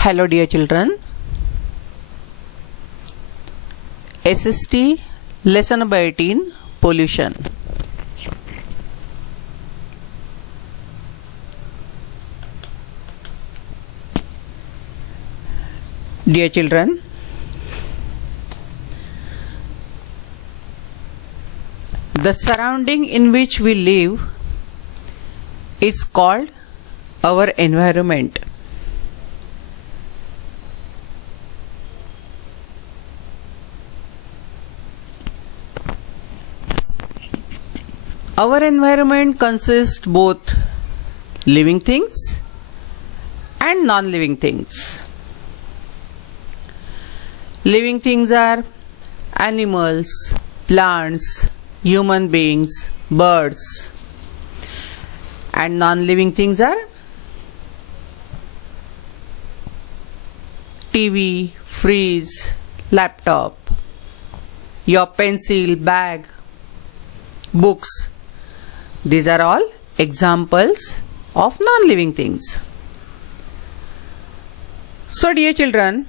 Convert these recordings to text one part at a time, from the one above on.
Hello dear children. SST lesson number 18 pollution. Dear children, the surrounding in which we live is called our environment. Our environment consists both living things and non-living things. Living things are animals, plants, human beings, birds, and non-living things are TV, fridge, laptop, your pencil, bag, books. These are all examples of non-living things. So dear children,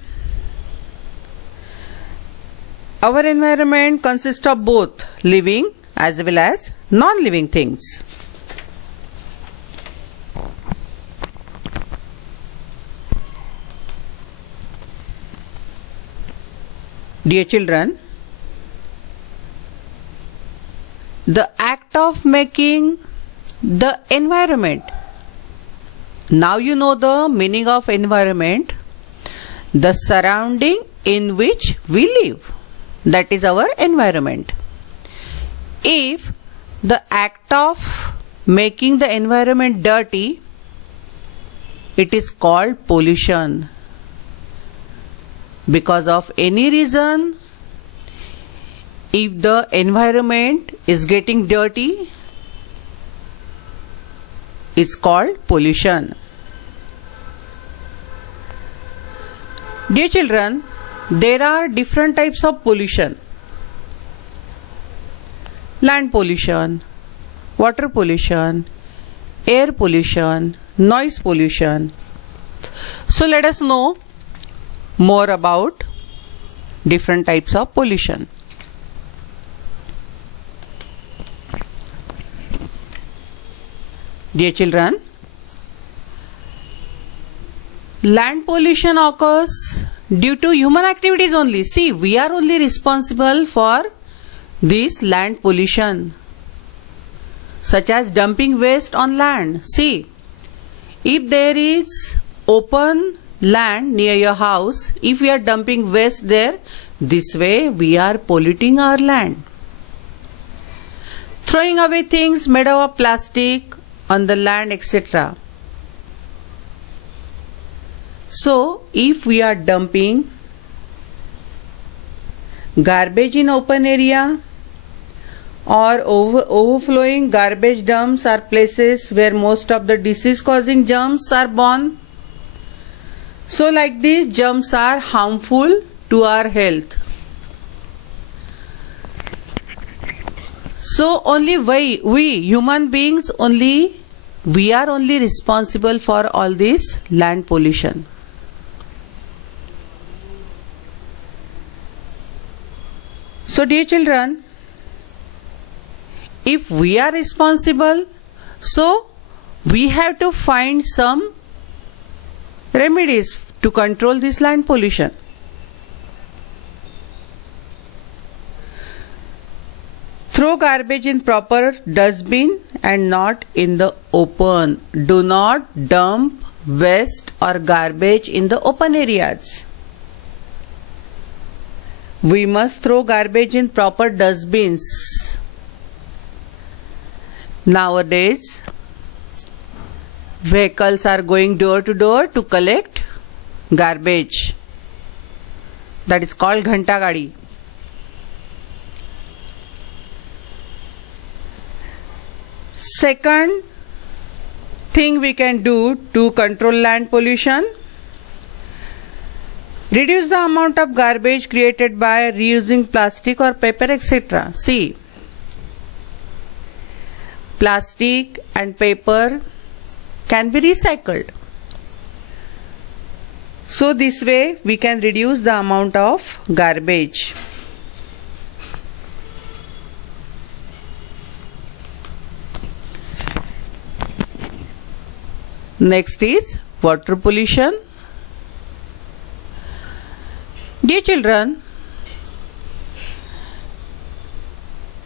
our environment consists of both living as well as non-living things. Dear children, the act of making the environment. Now you know the meaning of environment, the surrounding in which we live. That is our environment. If the act of making the environment dirty, it is called pollution. Because of any reason, if the environment is getting dirty, it's called pollution. Dear children, there are different types of pollution. Land pollution, water pollution, air pollution, noise pollution. So let us know more about different types of pollution. Dear children, land pollution occurs due to human activities only. See, we are only responsible for this land pollution, such as dumping waste on land. See, if there is open land near your house, if we are dumping waste there, this way we are polluting our land. Throwing away things made of plastic on the land, etc. So, if we are dumping garbage in open area or overflowing garbage dumps are places where most of the disease causing germs are born. So like these germs are harmful to our health. So only we human beings we are only responsible for all this land pollution. So dear children, if we are responsible, so we have to find some remedies to control this land pollution. Throw garbage in proper dustbin and not in the open. Do not dump waste or garbage in the open areas. We must throw garbage in proper dustbins. Nowadays, vehicles are going door to door to collect garbage. That is called Ghanta Gadi. Second thing we can do to control land pollution, reduce the amount of garbage created by reusing plastic or paper, etc. See, plastic and paper can be recycled. So this way we can reduce the amount of garbage. Next is water pollution. Dear children,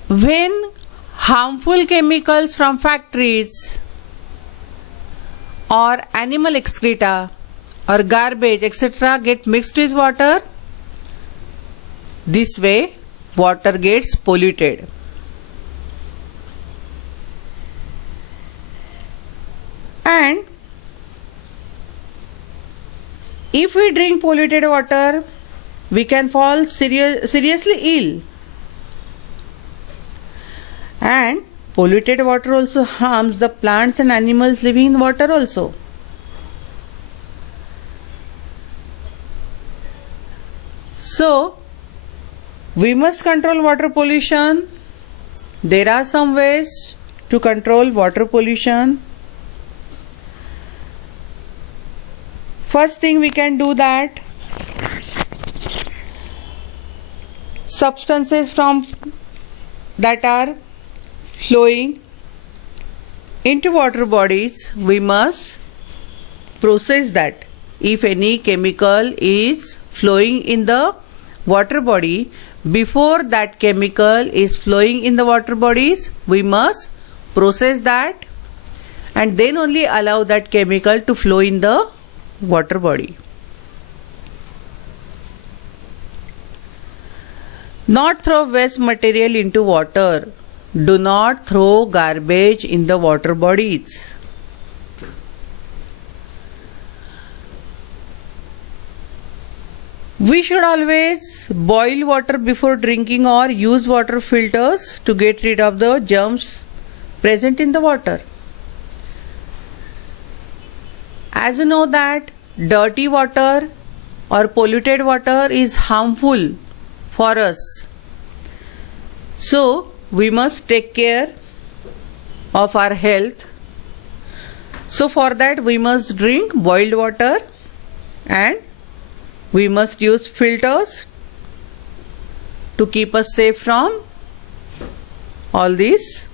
when harmful chemicals from factories or animal excreta or garbage etc. get mixed with water, this way water gets polluted. And if we drink polluted water, we can fall seriously ill. And polluted water also harms the plants and animals living in water also. So, we must control water pollution. There are some ways to control water pollution. First thing we can do that, substances from that are flowing into water bodies, we must process that. If any chemical is flowing in the water body, before that chemical is flowing in the water bodies, we must process that and then only allow that chemical to flow in the water body. Not throw waste material into water. Do not throw garbage in the water bodies. We should always boil water before drinking or use water filters to get rid of the germs present in the water. As you know that dirty water or polluted water is harmful for us. So we must take care of our health. So for that we must drink boiled water and we must use filters to keep us safe from all these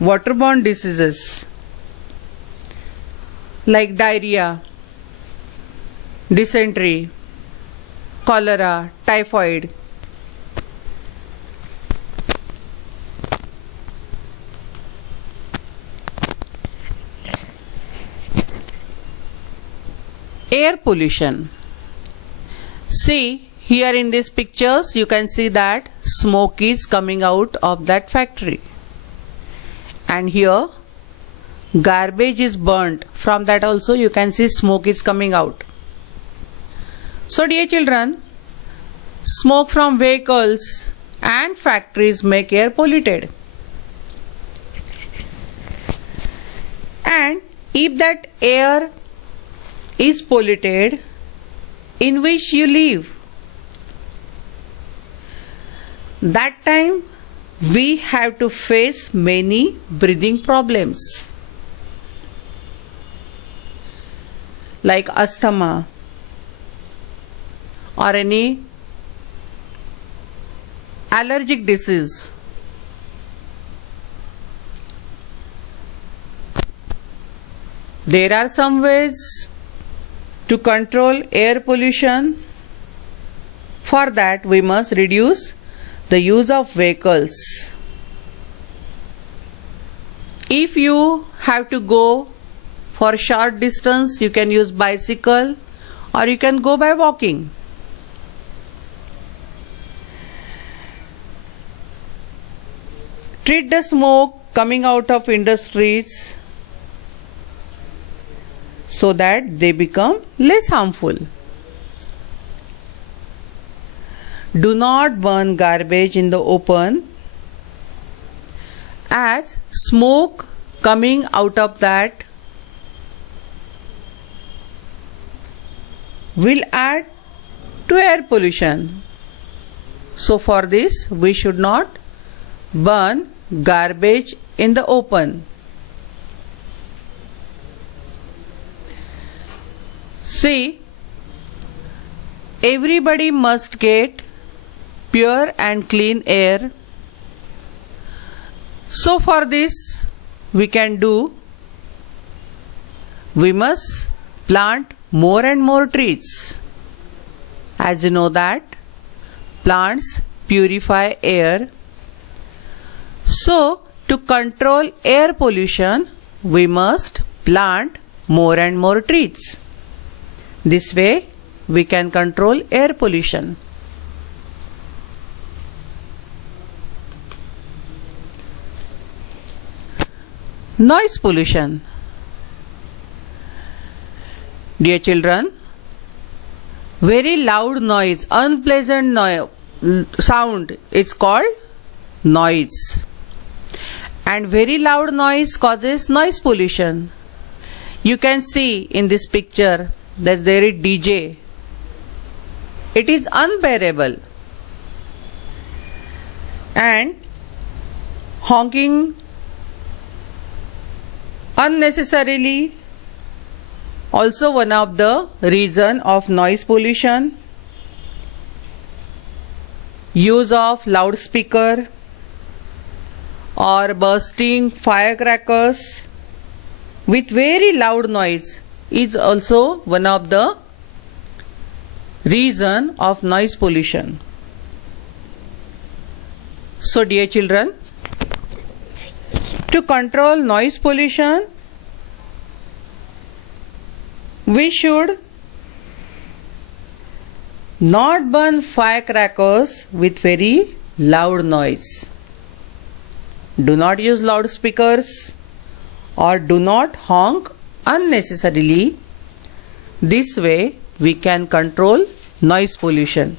waterborne diseases like diarrhea, dysentery, cholera, typhoid. Air pollution. See, here in these pictures you can see that smoke is coming out of that factory. And here garbage is burnt. From that also you can see smoke is coming out. So dear children, smoke from vehicles and factories make air polluted. And if that air is polluted in which you live, that time we have to face many breathing problems like asthma or any allergic disease. There are some ways to control air pollution. For that we must reduce the use of vehicles. If you have to go for short distance, you can use bicycle or you can go by walking. Treat the smoke coming out of industries so that they become less harmful. Do not burn garbage in the open, as smoke coming out of that will add to air pollution. So for this we should not burn garbage in the open. See, everybody must get pure and clean air. So for this we can do, we must plant more and more trees. As you know that plants purify air. So to control air pollution, we must plant more and more trees. This way we can control air pollution. Noise pollution. Dear children, very loud noise, unpleasant sound is called noise. And very loud noise causes noise pollution. You can see in this picture that there is DJ. It is unbearable. And honking unnecessarily also one of the reason of noise pollution. Use of loudspeaker or bursting firecrackers with very loud noise is also one of the reason of noise pollution. So dear children, to control noise pollution, we should not burn firecrackers with very loud noise. Do not use loudspeakers or do not honk unnecessarily. This way we can control noise pollution.